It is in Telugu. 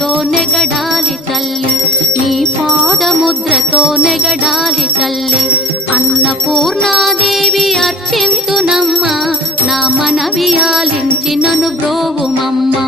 పాదముద్రతో నెగడాలి తల్లి, నీ పాదముద్రతో నెగడాలి తల్లి. అన్నపూర్ణాదేవి అర్చింతునమ్మ, నా మనవి ఆలించి నన్ను బ్రోవుమమ్మా.